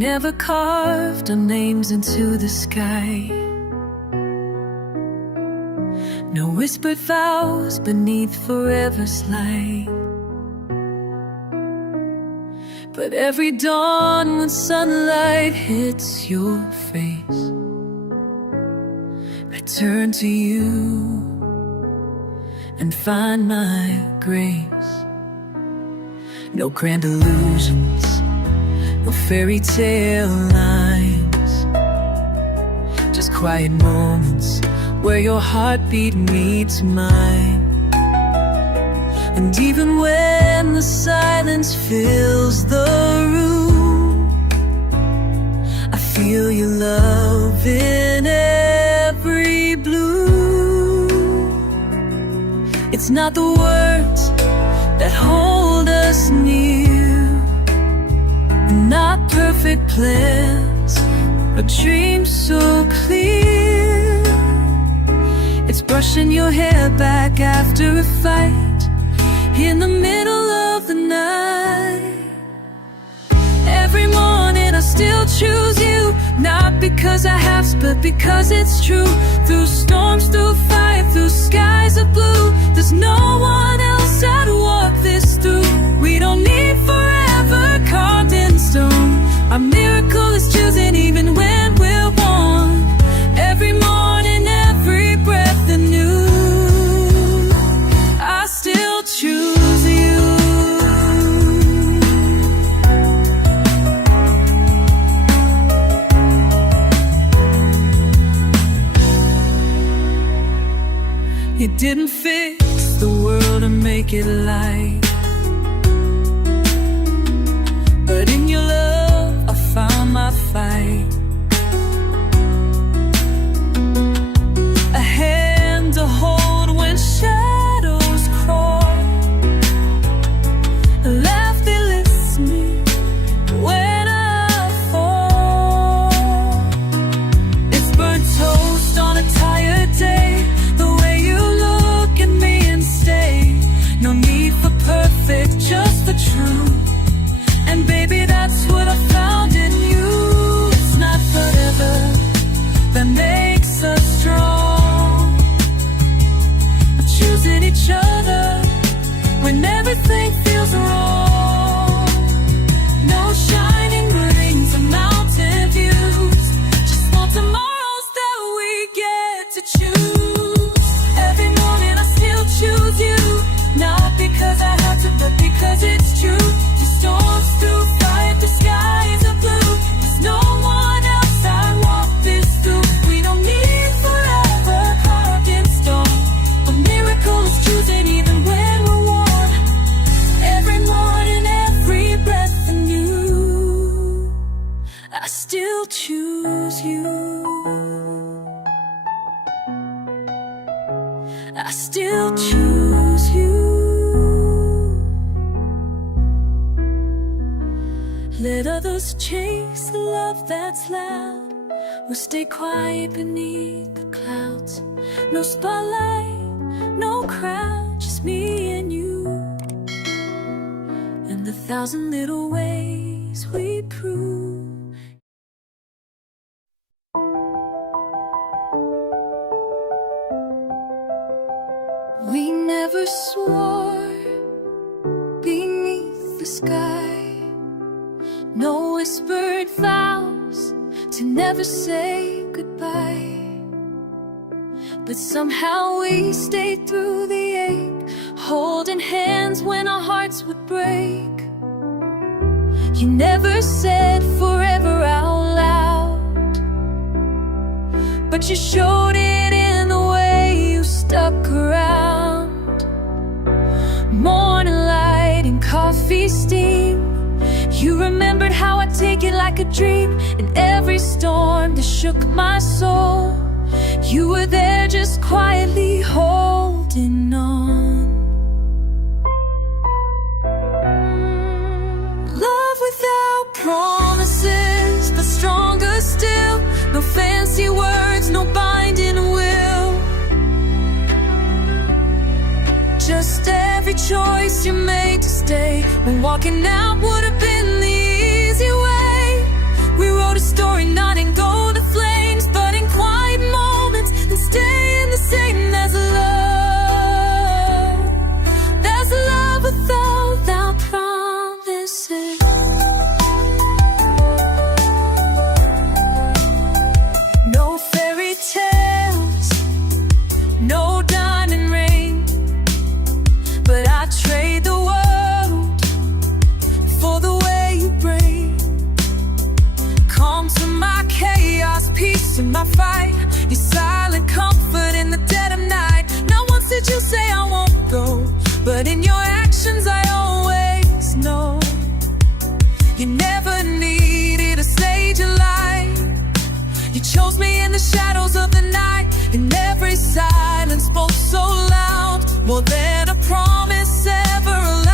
never carved our names into the sky. No whispered vows beneath forever's light. But every dawn when sunlight hits your face, I turn to you and find my grace. No grand illusions, no fairy tale lines, just quiet moments where your heartbeat meets mine. And even when the silence fills the room, I feel your love in every bloom. It's not the words that hold us near, not perfect plans, but dreams so clear. It's brushing your hair back after a fight in the middle of the night. Every morning I still choose you, not because I have to, but because it's true. Through storms, through fire, through skies of blue, there's no one else I'd walk this through. We don't need forever carved in stone. Our miracle is choosing even when we're one. Every morning, every breath anew, I still choose you. You didn't fix the world and make it light, but in your love I found my fight. A hand to hold when shadows crawl, a laugh that lifts me when I fall. It's burnt toast on a tired day, the way you look at me and stay. No need for perfect, just the truth. And baby, that's what I found in you. It's not forever that makes us strong, but choosing each other when everything feels wrong. No shining rings or mountain views, just small tomorrows that we get to choose. Every morning I still choose you, not because I have to, but because it's true. Storms through fire, the skies are blue. There's no one else I walk this through. We don't need forever carved in stone. A miracle is choosing even when we're one. Every morning, every breath anew, I still choose you. I still choose you. Let others chase the love that's loud. We'll stay quiet beneath the clouds. No spotlight, no crowd, just me and you, and the thousand little ways we prove. We never swore beneath the sky. No whispered vows to never say goodbye, but somehow we stayed through the ache, holding hands when our hearts would break. You never said forever out loud, but you showed it in the way you stuck around. Morning light and coffee steam, you remembered how I take it like a dream. In every storm that shook my soul, you were there just quietly holding on. Love without promises, but stronger still. No fancy words, no binding will, just every choice you made to stay. When walking out would have been the easy way, to my fight, your silent comfort in the dead of night. Not once did you say I won't go, but in your actions I always know. You never needed a stage of light. You chose me in the shadows of the night, and every silence spoke so loud, more than a promise ever allowed.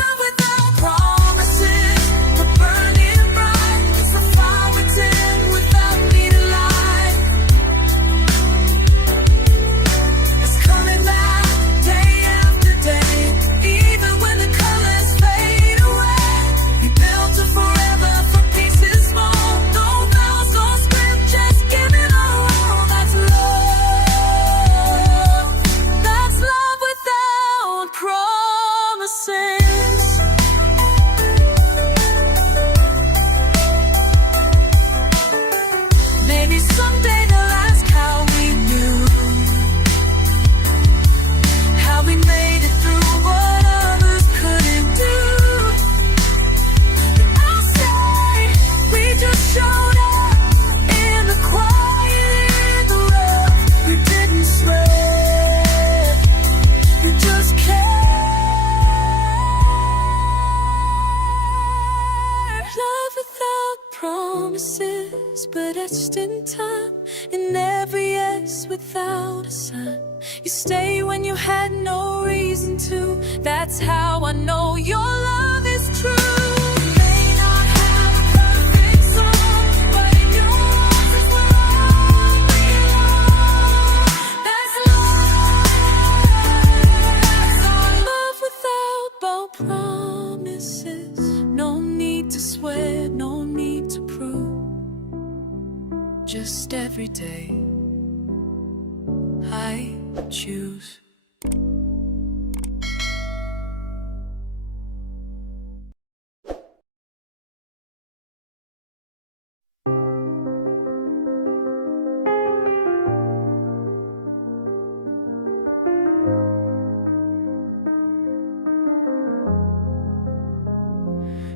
Love without promises, but burning bright. It's the fire within without needing light. It's coming back day after day, even when the colors fade away. We built it forever from pieces small. No vows, no script, just giving our all. That's love. That's love without promises. Maybe someday they'll ask how we knew, how we made it through what others couldn't do. And I'll say we just showed up in the quiet, in the rough. We didn't sweat, we just cared. Love without promises, but etched in time, in every yes without a sign. You stay when you had no reason to. That's how I know your love is true. You may not have a perfect song, but in your arms is where all belong. That's love. Love without bold promises. No need to swear, no need to prove. Just every day I choose.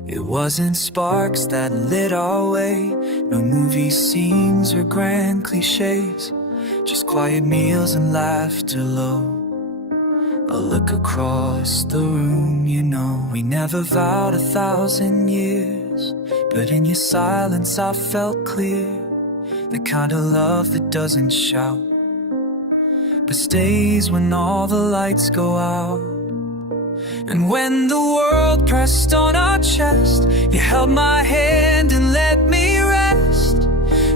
It wasn't sparks that lit our way, no movie scenes or grand cliches, just quiet meals and laughter low. A look across the room, you know. We never vowed 1,000 years, but in your silence I felt clear. The kind of love that doesn't shout, but stays when all the lights go out. And when the world pressed on our chest, you held my hand and let me rest.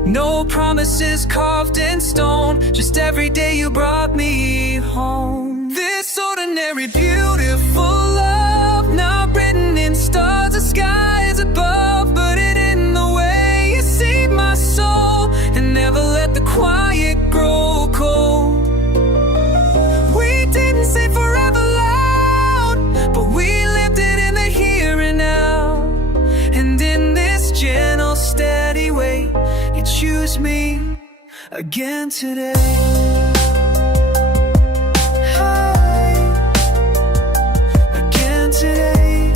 No promises carved in stone, just every day you brought me home. This ordinary, beautiful love, not written in stars or skies above, but it in the way you saved my soul and never let the quiet grow cold. We didn't say forever loud, but we lived it in the here and now. And in this gentle, steady way, you choose me again today. Today,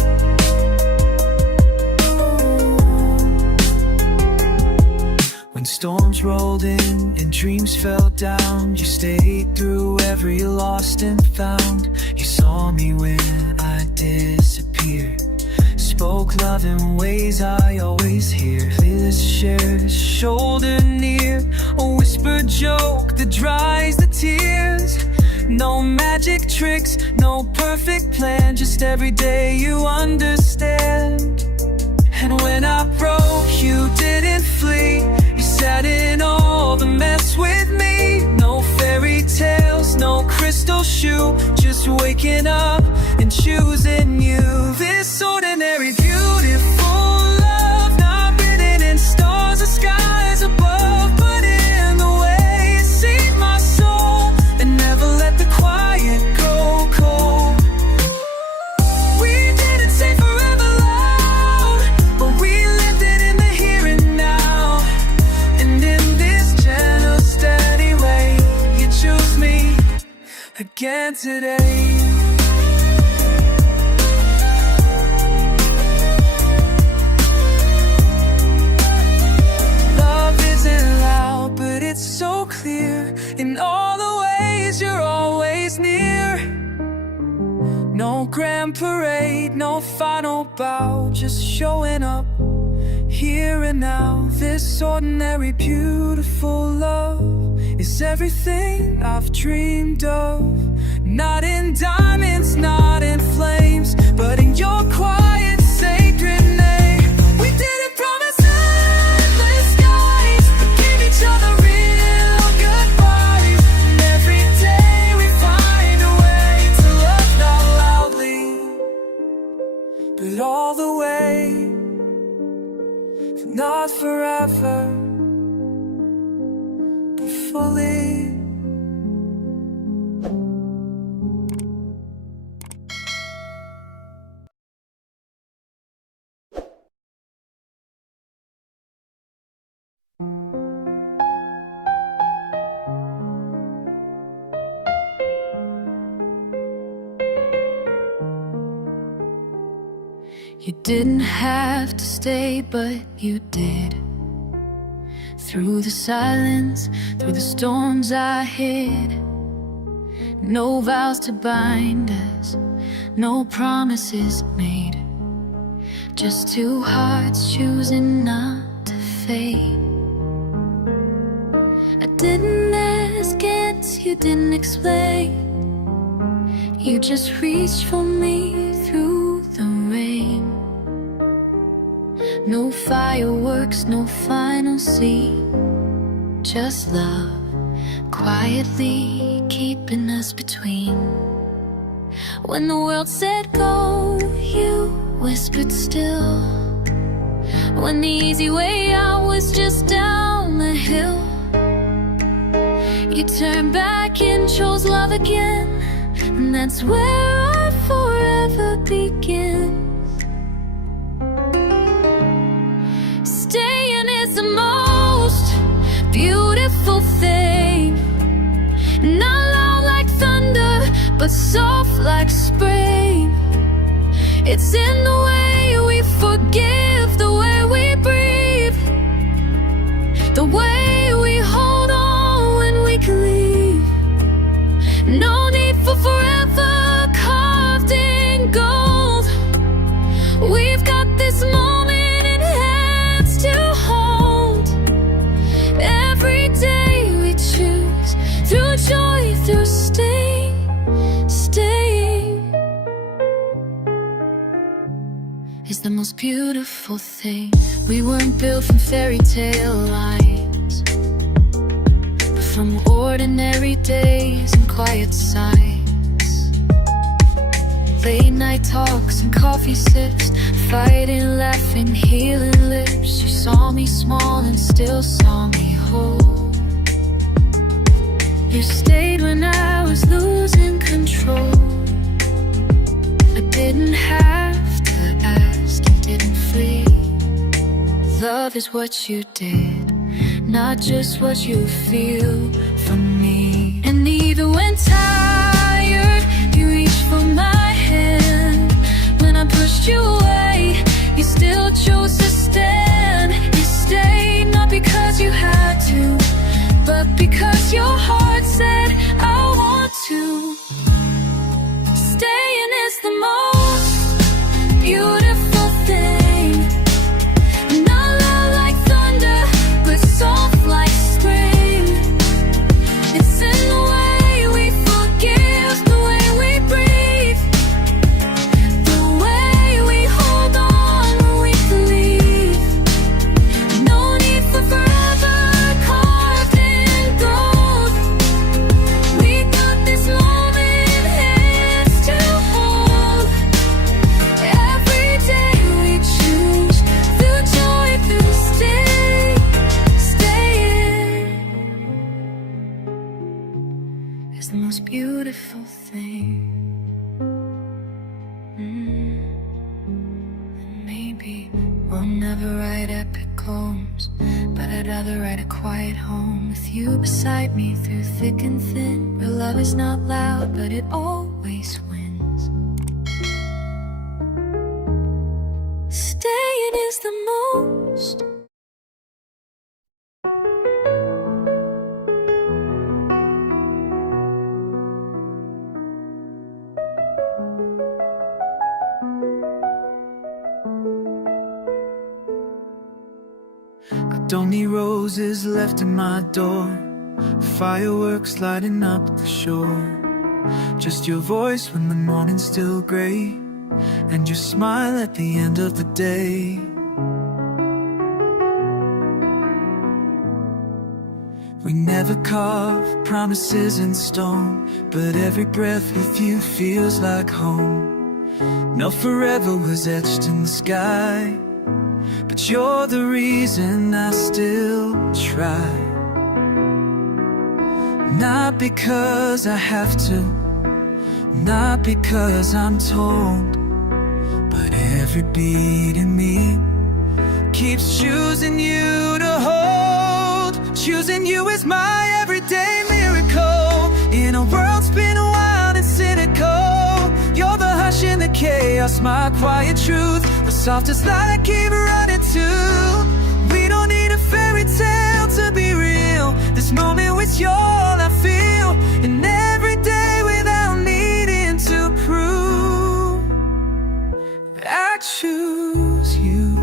when storms rolled in and dreams fell down, you stayed through every lost and found. You saw me when I disappeared, spoke love in ways I always hear. This shared shoulder near, a whispered joke that dries the tears. No magic tricks, no perfect plan, just every day you understand. And when I broke, you didn't flee. You sat in all the mess with me. No fairy tales, no crystal shoe, just waking up and choosing you. This ordinary, beautiful love, not written in stars or skies above, but in the way you saved my soul and never let the quiet go cold. We didn't say forever loud, but we lived it in the here and now. And in this gentle, steady way, you choose me again today. Love grand parade, no final bow, just showing up here and now. This ordinary beautiful love is everything I've dreamed of. Not in diamonds, not in flames, but in your quiet sacred name. We didn't promise endless skies, but gave each other real goodbyes. And every day we find a way to love, not loudly, but all the way. Not forever, but fully. You didn't have to stay, but you did. Through the silence, through the storms I hid. No vows to bind us, no promises made. Just two hearts choosing not to fade. I didn't ask and you didn't explain. You just reached for me through the rain. No fireworks, no final scene, just love, quietly keeping us between. When the world said go, you whispered still. When the easy way out was just down the hill, you turned back and chose love again. And that's where our forever begins. Staying is the most beautiful thing. Not loud like thunder, but soft like spring. It's in the way we forgive, the way we breathe, the way we hold on when we can leave. No need for forever carved in gold. We've got this moment in hands to hold. Every day we choose, through joy, through staying. Is the most beautiful thing. We weren't built from fairy tale lines, but from ordinary days and quiet sights. Late night talks and coffee sips, fighting, laughing, healing lips. You saw me small and still saw me whole. You stayed when I was losing control. I didn't have to ask, you didn't flee. Love is what you did, not just what you feel from me. And even when tired, you reached for my hand. When I pushed you away, you still chose to stand. You stayed not because you had to, but because your heart said, I want to. Staying is the most beautiful thing. Not loud like thunder, but soft like spring. It's in the way we forgive, the way we breathe, the way we hold on when we believe. No need for forever carved in gold. We got this moment in hands to hold. Every day we choose, through joy, through staying. Is the most beautiful thing. And maybe we'll never write epic poems, but I'd rather write a quiet home with you beside me through thick and thin, where love is not loud, but it always wins. Staying is the most. Don't need roses left in my door, fireworks lighting up the shore. Just your voice when the morning's still gray, and your smile at the end of the day. We never carve promises in stone, but every breath with you feels like home. No forever was etched in the sky, but you're the reason I still try. Not because I have to, not because I'm told, but every beat in me keeps choosing you to hold. Choosing you is my everyday miracle. In a world spinning wild and cynical, you're the hush in the chaos, my quiet truth, the softest light I keep running to. We don't need a fairy tale to be real. This moment with you all I feel, and every day without needing to prove. I choose you,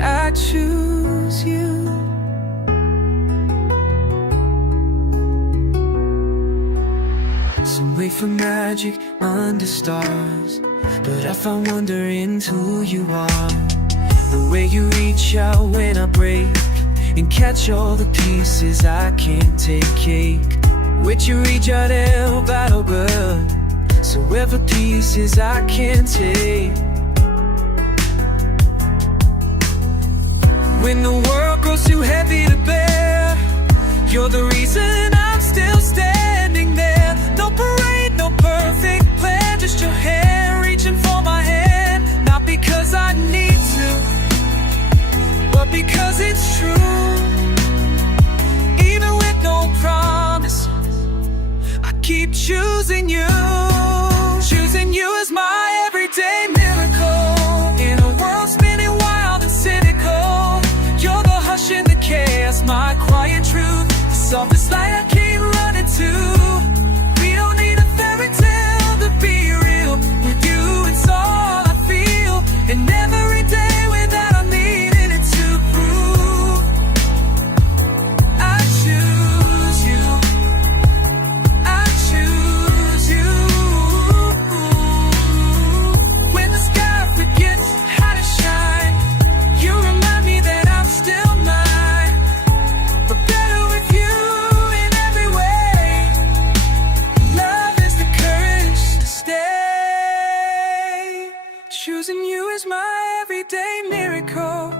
I choose you. Some wait for magic under stars, but I found wonder in who you are. The way you reach out when I break, and catch all the pieces I can't take cake. With you reach out el battleground, so every pieces I can't take. When the world grows too heavy to bear, you're the reason I'm still standing there. No parade, no perfect plan, just your hand reaching for my hand. Not because I need to, but because it's true. Even with no promise, I keep choosing you. Choosing you is my everyday miracle. In a world spinning wild and cynical, you're the hush in the chaos, my quiet truth, the softest light I keep running to. We don't need a fairy tale to be real. With you it's all I feel, and every day without needing it to prove. I choose you, I choose you. When the sky forgets how to shine, you remind me that I'm still mine, but better with you in every way. Love is the courage to stay. Choosing you is my everyday miracle.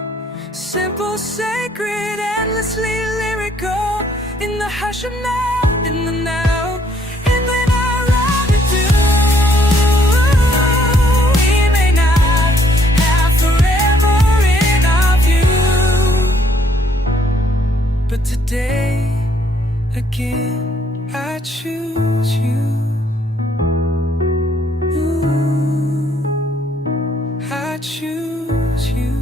Simple, sacred, endlessly lyrical. In the hush of night, in the now, and when I ride with you. We may not have forever in our view, but today, again, I choose you. Ooh, I choose you.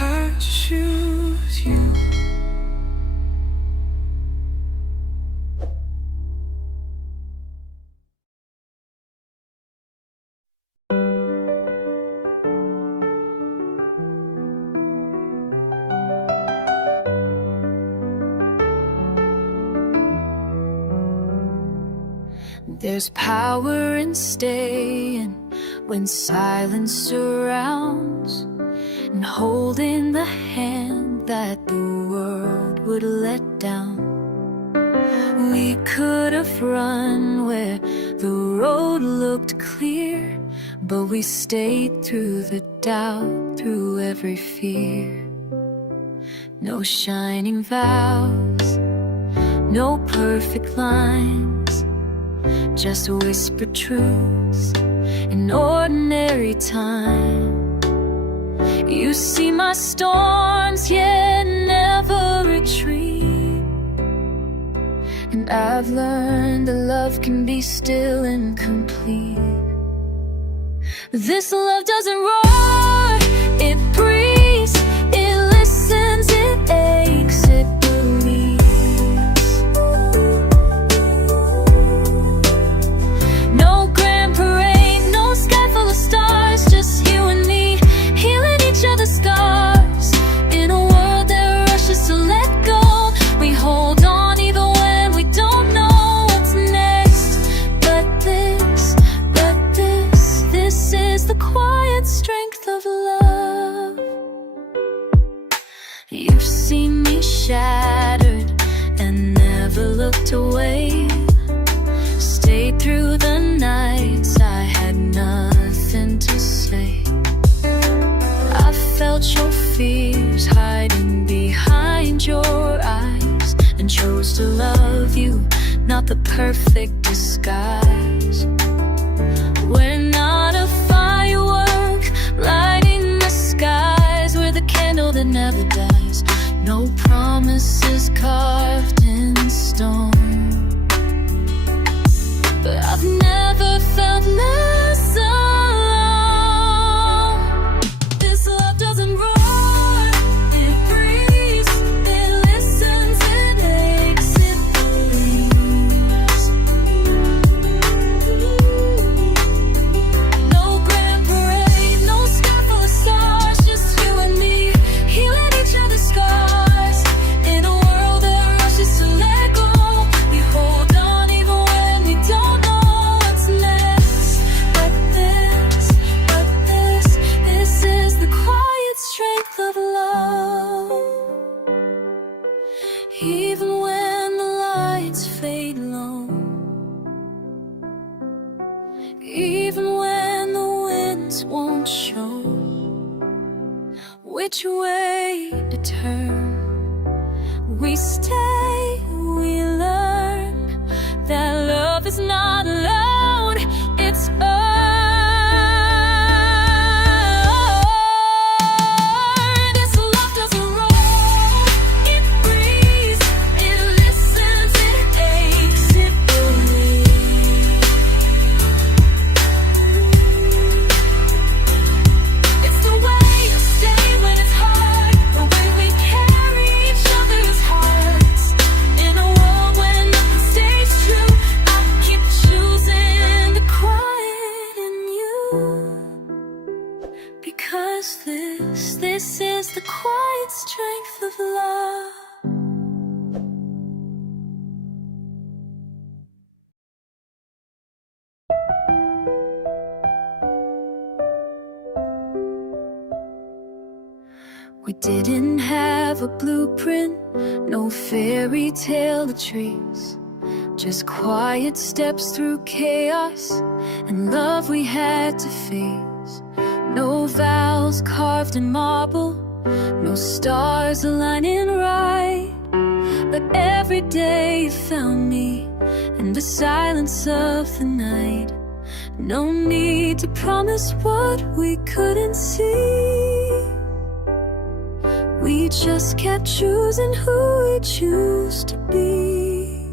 I choose you. There's power in staying when silence surrounds, and holding the hand that the world would let down. We could have run where the road looked clear, but we stayed through the doubt, through every fear. No shining vows, no perfect lines, just whispered truths in ordinary time. You see my storms, yet never retreat, and I've learned that love can be still and complete. This love doesn't roar, it breathes, it listens, it aches, it believes. No grand parade, no sky full of stars, just you quiet strength of love. You've seen me shattered and never looked away. Stayed through the nights I had nothing to say. I felt your fears hiding behind your eyes, and chose to love you, not the perfect disguise. We're not a firework lighting the skies, we're the candle that never dies. No promises carved in stone. But I've never felt less alone. This love doesn't roar, it breathes, it listens, it aches, it believes. No grand parade, no sky full of stars, just you and me, healing each other's scars. In a world that rushes to let go, we hold on even when we don't know what's next. But this is the quiet strength of love. Even when the lights fade low, even when the winds won't show which way to turn, we stay, we learn that love is not alone, it's earned. This love doesn't roar, it breathes, it listens, it aches, it believes. It's the way you stay when it's hard, the way we carry each other's hearts. In a world when nothing stays true, I keep choosing the quiet in you. Because this is the quiet strength of love. We didn't have a blueprint, no fairy tale to trace, just quiet steps through chaos and love we had to face. No vows carved in marble, no stars aligning right, but every day you found me in the silence of the night. No need to promise what we couldn't see. We just kept choosing who we choose to be.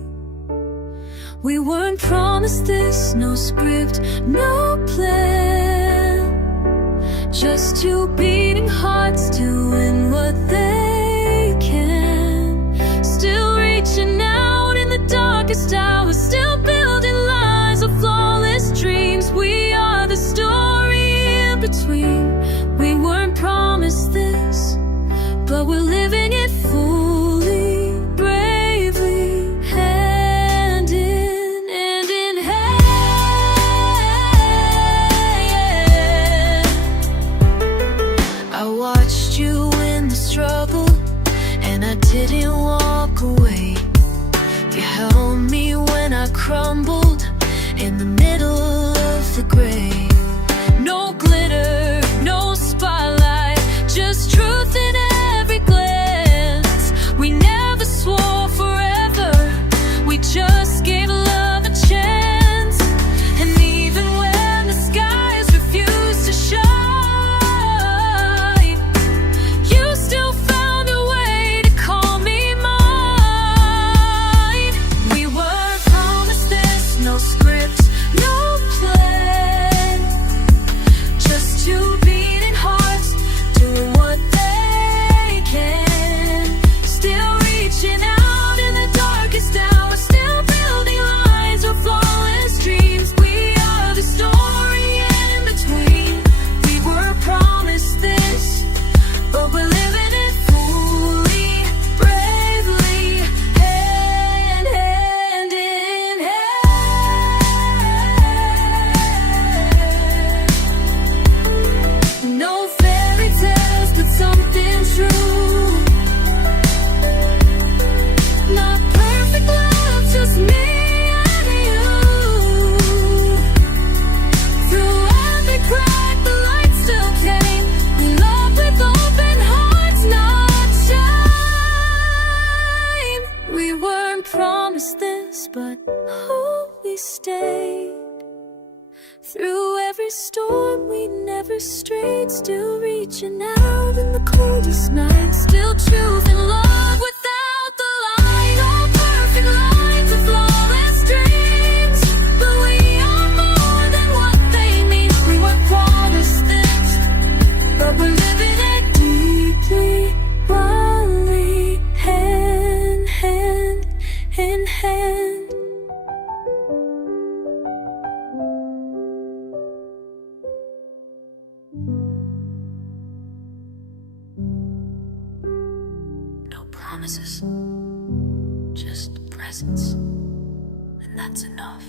We weren't promised this, no script, no plan. Just two beating hearts doing what they can. Still reaching out in the darkest hours, still building lives of flawless dreams. We are the story in between. We weren't promised this, but we're living it fully, bravely, hand in hand. I watched you in the struggle, and I didn't walk away. You held me when I crumbled in the middle of the grave. No glitter, no spotlight, just truth in every glance. We never swore forever, we just gave love a chance. And even when the skies refused to shine, you still found a way to call me mine. We were promised this, no script, no plan. every street, still reaching out in the coldest nights, still choosing love without the light. All perfect lines of flawless dreams, but we are more than what they mean. We were promised this, but we're living it deeply, wildly, hand in hand. No promises, just presence, and that's enough.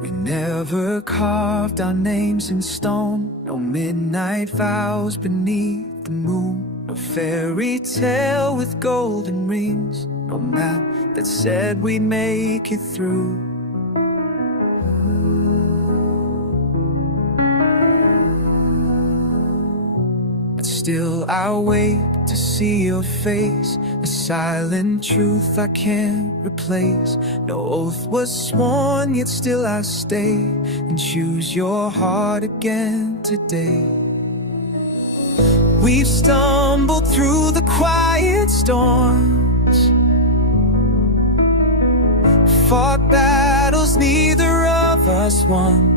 We never carved our names in stone, no midnight vows beneath the moon, no fairy tale with golden rings, no map that said we'd make it through. But still I'll wait to see your face, a silent truth I can't replace. No oath was sworn, yet still I stay and choose your heart again today. We've stumbled through the quiet storms, fought battles neither of us won.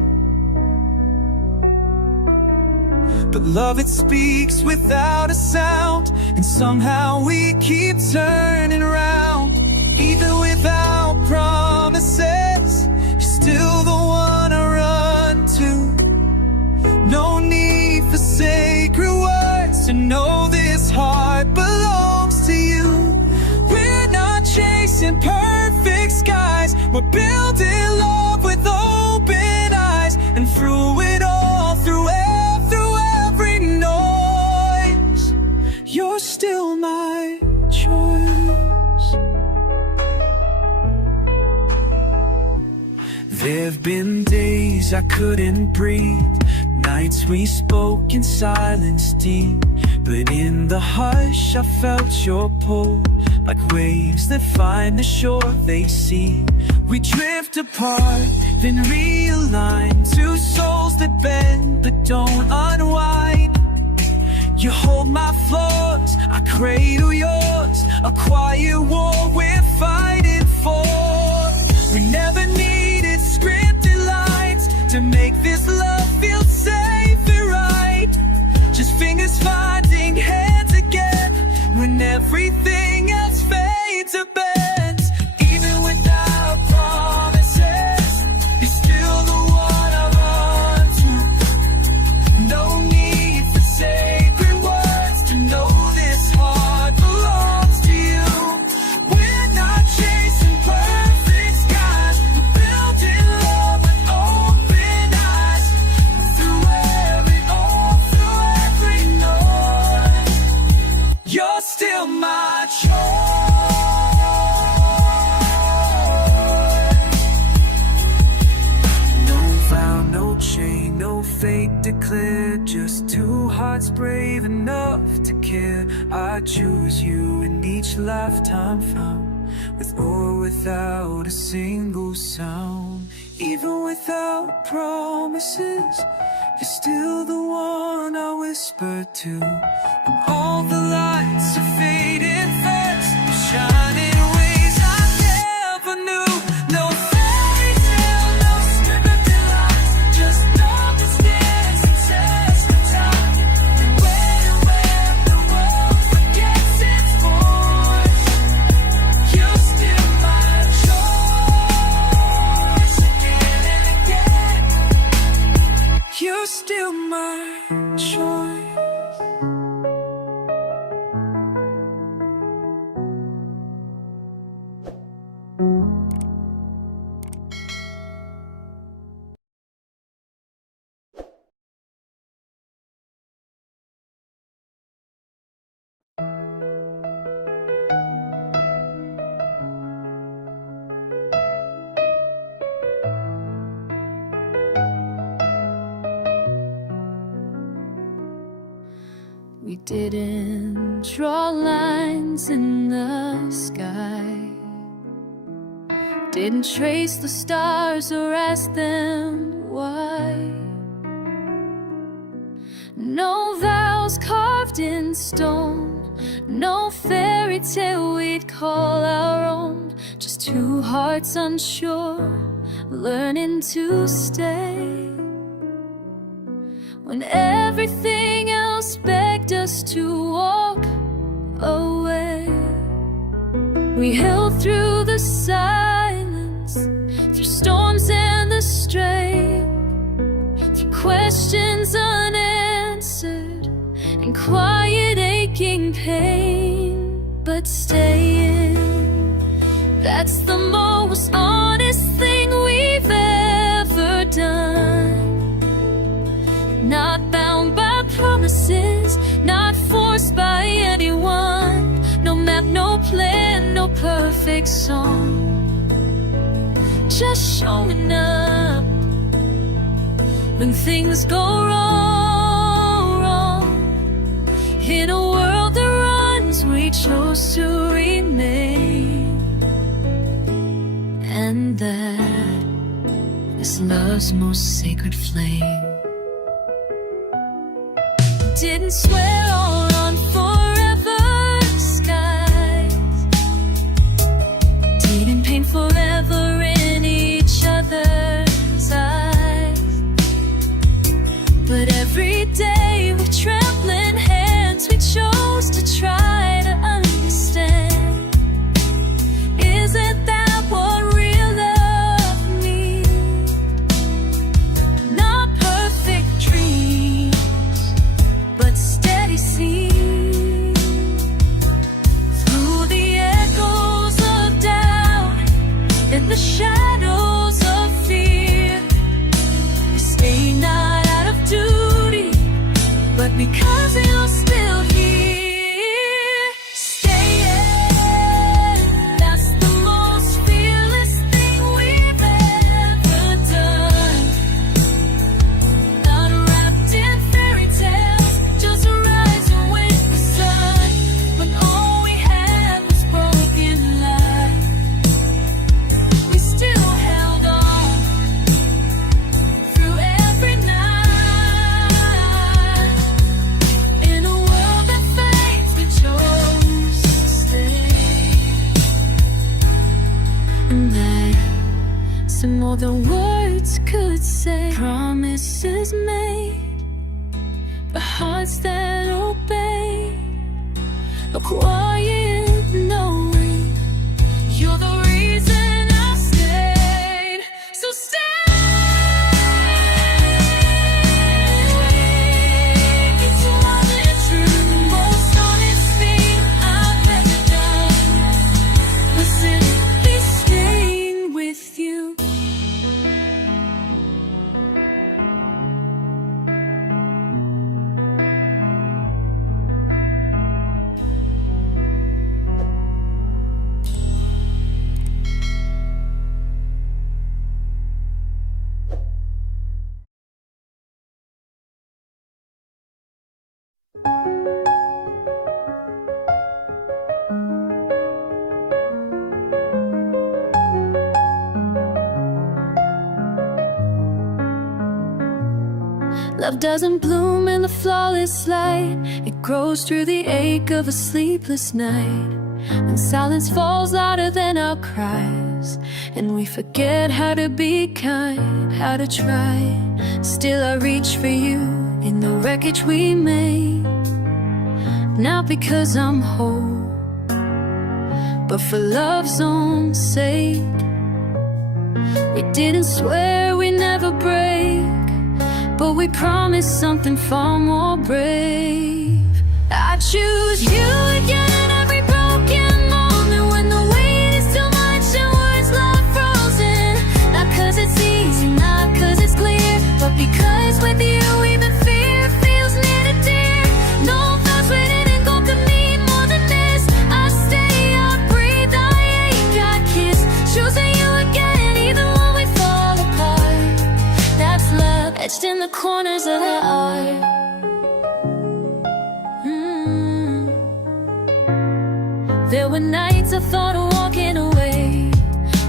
But love, it speaks without a sound, and somehow we keep turning around. Even without promises, you're still the one I run to. No need for sacred words to know this heart belongs to you. We're not chasing perfect skies, we're building love with open eyes. And through it all, through every noise, you're still my choice. There've been days I couldn't breathe, nights we spoke in silence deep, but in the hush I felt your pull, like waves that find the shore they see. We drift apart, then realign, two souls that bend but don't unwind. You hold my flaws, I cradle yours, a quiet war we're fighting for. We never needed scripted lines to make this love feel safe and right. Just fingers finding hands again when everything else fades or bends. Even without promises, you're still the one I run to. No need for sacred words to know this heart belongs to you. We're not chasing perfect skies, we're building love with open eyes. Through every noise, you're still my choice. No vow, no chain, no fate declared, just two hearts brave enough to care. I choose you in each lifetime found, with or without a single sound. Even without promises, you're still the one I whisper to. When all the lights are fading fast, you shine in ways I never knew. No fairy tale, no scripted lines, just love that stands the test of time. And when the world forgets its voice, you're still my choice. Again and again, you're still my choice. We didn't draw lines in the sky, didn't trace the stars or ask them why. No vows carved in stone, no fairy tale we'd call our own. Just two hearts unsure, learning to stay when everything else begged us to walk away. We held through the silence, through storms and the strain, through questions unanswered and quiet aching pain. But staying, that's the most honest thing we've ever done. Not bound by promises, not forced by anyone. No map, no plan, no perfect song. Just showing up when things go wrong. In a world that runs, we chose to remain. And that is love's most sacred flame. Didn't swear on forever skies, didn't paint forever in each other's eyes. But every day with trembling hands, we chose to try to understand. Isn't that what real love means? Not perfect dreams, but steady seas. Through the echoes of doubt and the shadows of fear, we stay not out of duty, but because you're still here. Staying, that's the most fearless thing we've ever done. Not wrapped in fairy tales, just a rising with the sun. When all we had was broken light, we still held on through every night. In a world that fades, we chose to stay. And that's more than words could say. Promises made, the hearts that obey, a quiet knowing you're the reason I stayed. So stay. It's love and truth, the most honest thing I've ever done was simply staying with you. Love doesn't bloom in the flawless light, it grows through the ache of a sleepless night. When silence falls louder than our cries, and we forget how to be kind, how to try. Still I reach for you in the wreckage we made. Not because I'm whole, but for love's own sake. We didn't swear we'd never break, but we promised something far more brave. I choose you again in every broken moment, when the weight is too much and words left frozen. Not cause it's easy, not cause it's clear, but because with you even fear feels near to dear. No thoughts written in gold could mean more than this. I stay, I breathe, I ache, I kiss, choosing you again even when we fall apart. That's love etched in the corners of the art. There were nights I thought of walking away,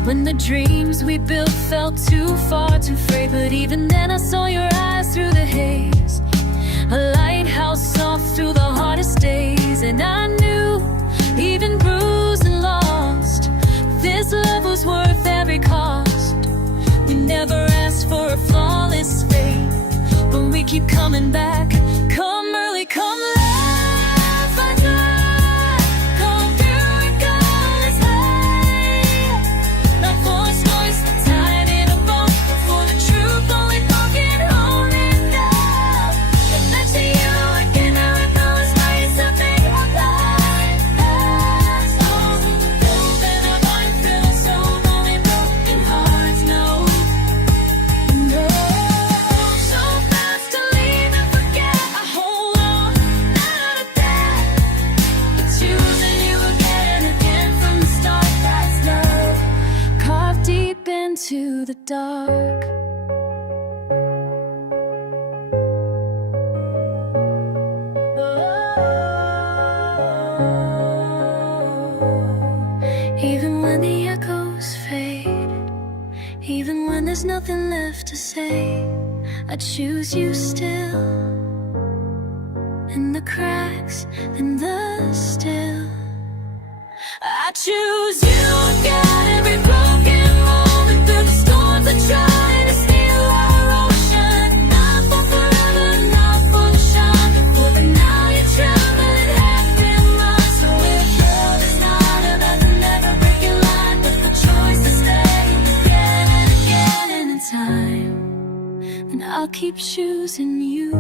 when the dreams we built felt too far to fray. But even then I saw your eyes through the haze, a lighthouse soft through the hardest days. And I knew, even bruised and lost, this love was worth every cost. We never asked for a flawless fate, but we keep coming back. Come early, come late, find love, come through and go as high. Not for stories tied in a bow, but for the truth only talking holding down. And that's to you again, now it knows why it's something I've lied. That's all. And I've been feeling so only broken hearts know. No, so fast to leave and forget. I hold on, not of that. But choosing you again and again from the start, that's love. Carved deep into the dark. Even when the echoes fade, even when there's nothing left to say, I choose you still. In the cracks, in the still, I choose you again. Every broken moment through the storms that try to steal our ocean. Not for forever, not for the shine, but for now you're trembling half in my soul. If love is not about the never breaking line, but the choice to stay again and again. And in time, then I'll keep choosing you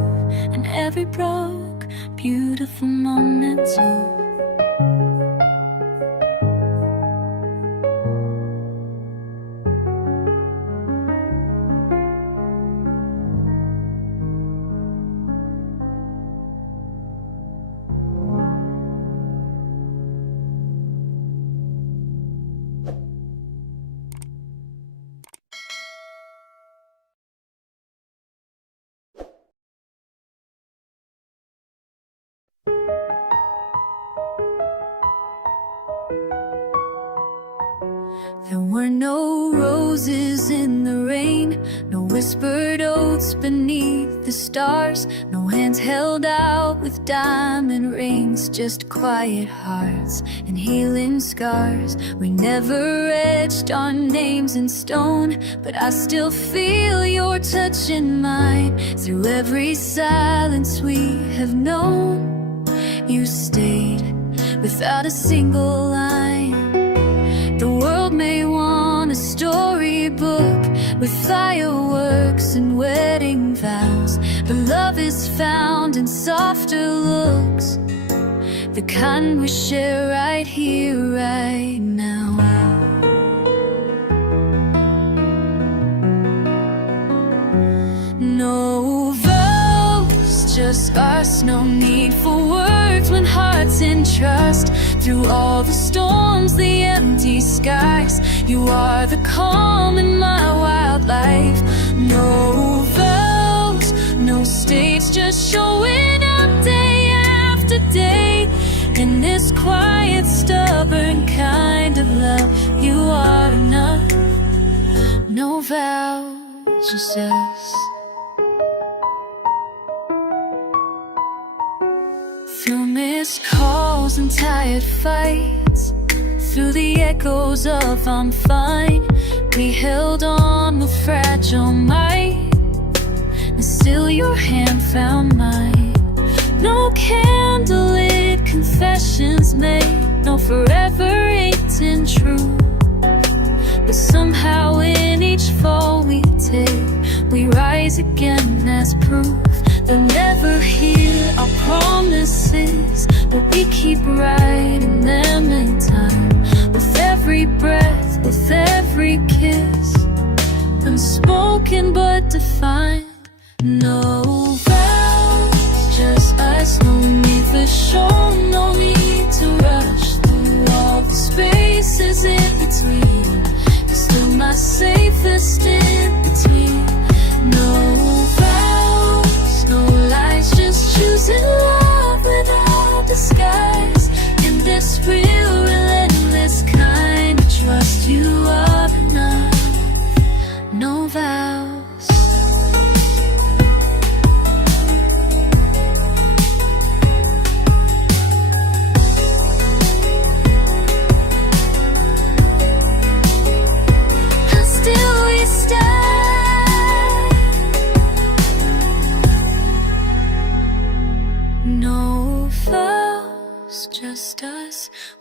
in every broke, beautiful moment too. There were no roses in the rain, no whispered oaths beneath the stars, no hands held out with diamond rings, just quiet hearts and healing scars. We never etched our names in stone, but I still feel your touch in mine. Through every silence we have known, you stayed without a single line. The world may want a storybook with fireworks and wedding vows, but love is found in softer looks, the kind we share right here, right now. No vows, just us, no need for words when hearts in trust. Through all the storms, the empty skies, you are the calm in my wild life. No vows, no stage, just showing up day after day. In this quiet, stubborn kind of love, you are enough. No vows, just us. Through missed calls and tired fights, through the echoes of I'm fine, we held on with fragile might, and still your hand found mine. No candlelit confessions made, no forever ain't true, but somehow in each fall we take, we rise again as proof. They'll never hear our promises, but we keep writing them in time. With every breath, with every kiss, unspoken but defined. No vows, just us, no need for show, no need to rush through all the spaces in between. You're still my safest in between. No vows, no lies, just choosing love without disguise. In this real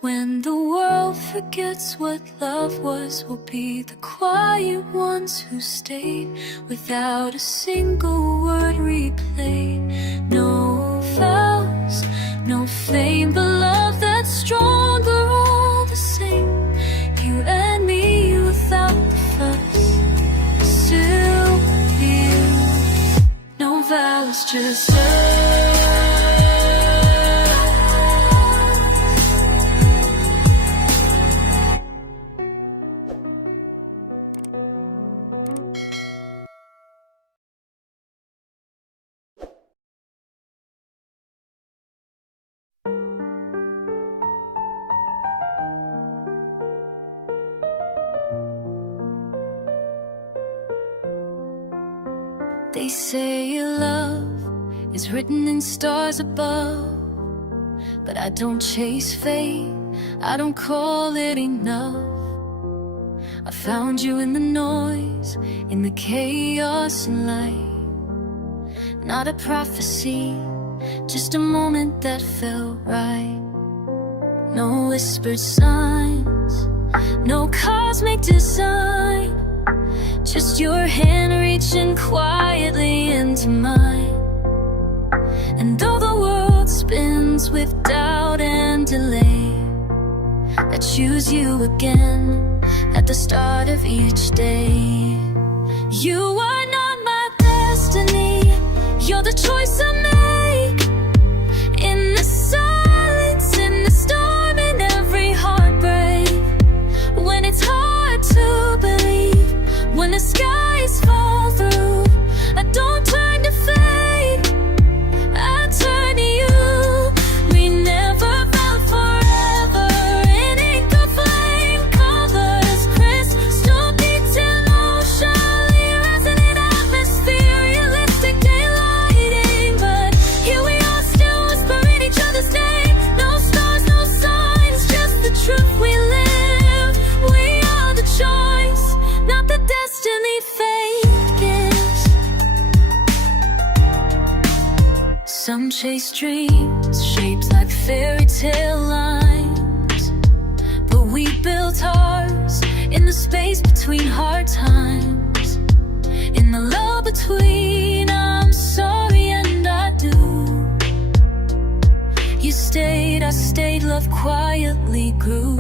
When the world forgets what love was, we'll be the quiet ones who stayed without a single word replayed. No vows, no fame, but love that's stronger all the same. You and me without the fuss, still here. No vows, just us. They say love is written in stars above, but I don't chase fate, I don't call it enough. I found you in the noise, in the chaos and light. Not a prophecy, just a moment that felt right. No whispered signs, no cosmic design, just your hand reaching quietly into mine. And though the world spins with doubt and delay, I choose you again at the start of each day. You are not my destiny, you're the choice I make. In the silence, in the storm, in every heartbreak. When it's hard to believe, when the skies fall through, I don't turn to fate, I turn to you. We never felt forever, in ink or flame colors, crystal detail, oceanly resonant atmosphere, realistic daylighting. But here we are still whispering each other's name. No stars, no signs, just the truth we live. We are the choice, not the destiny fate gives. Some chase dreams, shaped like fairy tale lines, but we built ours in the space between hard times. In the love between I'm sorry and I do. You stayed, I stayed, love quietly grew.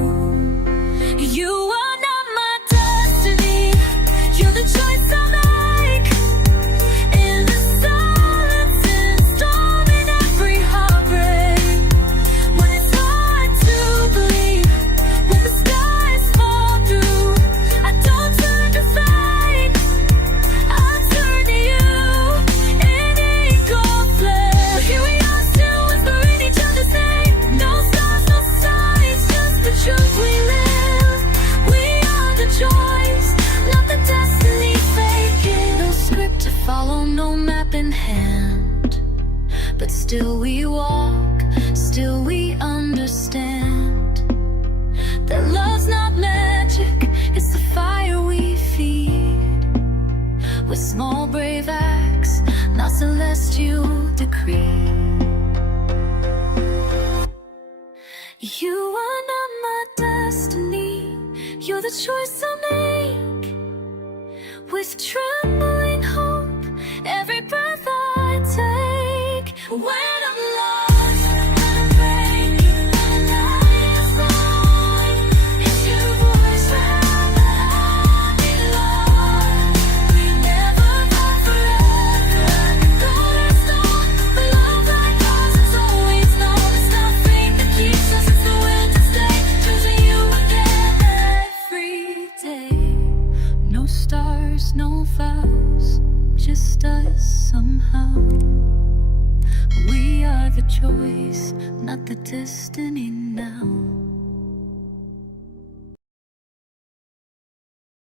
You are not my destiny, you're the choice I make. In the silence, in the storm, in every heartbreak. When it's hard to believe, when the skies fall through, I don't turn to fate, I turn to you. In ink or flame, here we are still whispering each other's name. No stars, no signs, just the truth we live. We are the choice, not the destiny fake. No script to follow, no map in hand, but still we walk, still we understand that love's not magic, it's the fire we feed. With small brave acts, not celestial decree. You are not my destiny, you're the choice I make. With trembling hope, every breath I take. When I'm lost, when I'm breaking, when the night is long, it's your voice wherever I belong. We never fought forever, the cornerstone. But love like ours is always known. It's not fate that keeps us, it's the will to stay. Choosing you again every day. No stars, no vows, just us somehow. We are the choice, not the destiny now.